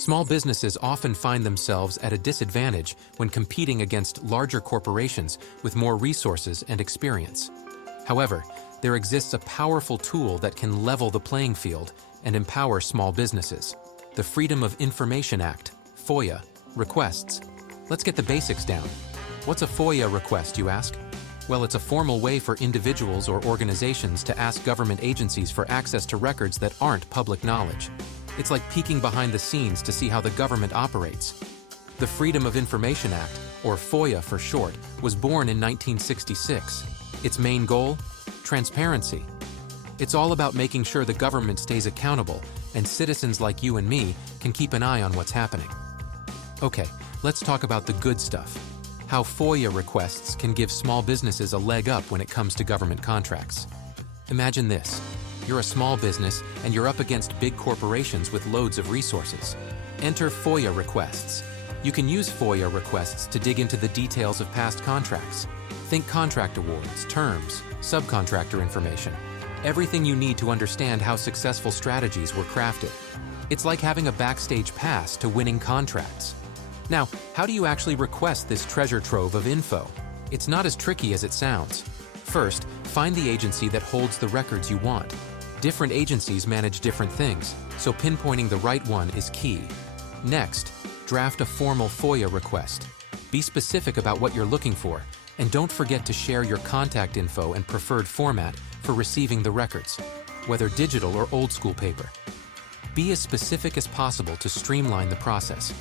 Small businesses often find themselves at a disadvantage when competing against larger corporations with more resources and experience. However, there exists a powerful tool that can level the playing field and empower small businesses. The Freedom of Information Act, FOIA, requests. Let's get the basics down. What's a FOIA request, you ask? Well, it's a formal way for individuals or organizations to ask government agencies for access to records that aren't public knowledge. It's like peeking behind the scenes to see how the government operates. The Freedom of Information Act, or FOIA for short, was born in 1966. Its main goal? Transparency. It's all about making sure the government stays accountable and citizens like you and me can keep an eye on what's happening. Okay, let's talk about the good stuff. How FOIA requests can give small businesses a leg up when it comes to government contracts. Imagine this. You're a small business and you're up against big corporations with loads of resources. Enter FOIA requests. You can use FOIA requests to dig into the details of past contracts. Think contract awards, terms, subcontractor information. Everything you need to understand how successful strategies were crafted. It's like having a backstage pass to winning contracts. Now, how do you actually request this treasure trove of info? It's not as tricky as it sounds. First, find the agency that holds the records you want. Different agencies manage different things, so pinpointing the right one is key. Next, draft a formal FOIA request. Be specific about what you're looking for, and don't forget to share your contact info and preferred format for receiving the records, whether digital or old-school paper. Be as specific as possible to streamline the process.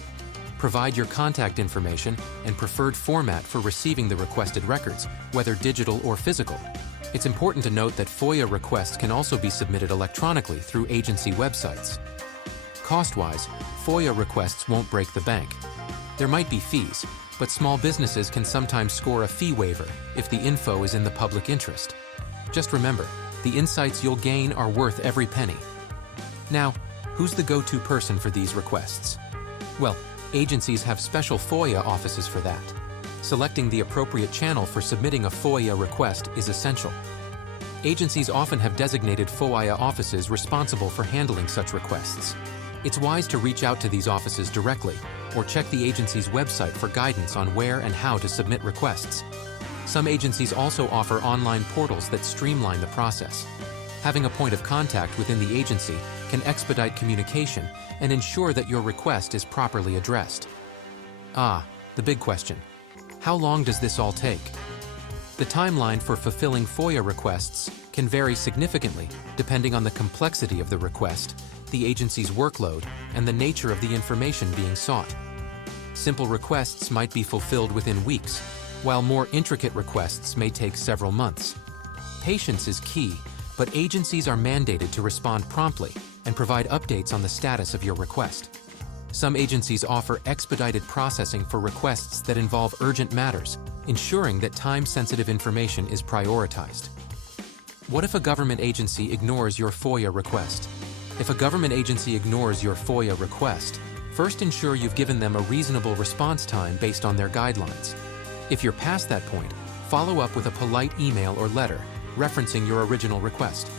Provide your contact information and preferred format for receiving the requested records, whether digital or physical. It's important to note that FOIA requests can also be submitted electronically through agency websites. Cost-wise, FOIA requests won't break the bank. There might be fees, but small businesses can sometimes score a fee waiver if the info is in the public interest. Just remember, the insights you'll gain are worth every penny. Now, who's the go-to person for these requests? Well, agencies have special FOIA offices for that. Selecting the appropriate channel for submitting a FOIA request is essential. Agencies often have designated FOIA offices responsible for handling such requests. It's wise to reach out to these offices directly, or check the agency's website for guidance on where and how to submit requests. Some agencies also offer online portals that streamline the process. Having a point of contact within the agency can expedite communication and ensure that your request is properly addressed. The big question. How long does this all take? The timeline for fulfilling FOIA requests can vary significantly depending on the complexity of the request, the agency's workload, and the nature of the information being sought. Simple requests might be fulfilled within weeks, while more intricate requests may take several months. Patience is key, but agencies are mandated to respond promptly and provide updates on the status of your request. Some agencies offer expedited processing for requests that involve urgent matters, ensuring that time-sensitive information is prioritized. What if a government agency ignores your FOIA request? If a government agency ignores your FOIA request, first ensure you've given them a reasonable response time based on their guidelines. If you're past that point, follow up with a polite email or letter referencing your original request.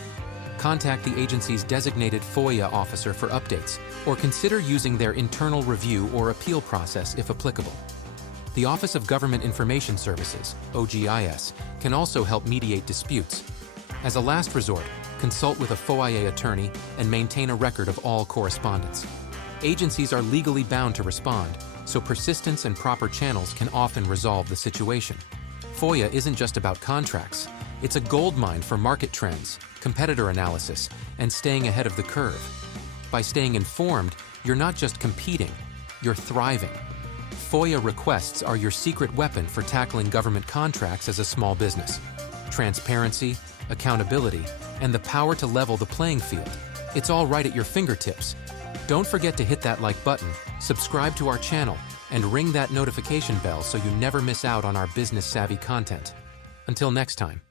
Contact the agency's designated FOIA officer for updates, or consider using their internal review or appeal process if applicable. The Office of Government Information Services, OGIS, can also help mediate disputes. As a last resort, consult with a FOIA attorney and maintain a record of all correspondence. Agencies are legally bound to respond, so persistence and proper channels can often resolve the situation. FOIA isn't just about contracts. It's a goldmine for market trends, competitor analysis, and staying ahead of the curve. By staying informed, you're not just competing, you're thriving. FOIA requests are your secret weapon for tackling government contracts as a small business. Transparency, accountability, and the power to level the playing field. It's all right at your fingertips. Don't forget to hit that like button, subscribe to our channel, and ring that notification bell so you never miss out on our business-savvy content. Until next time.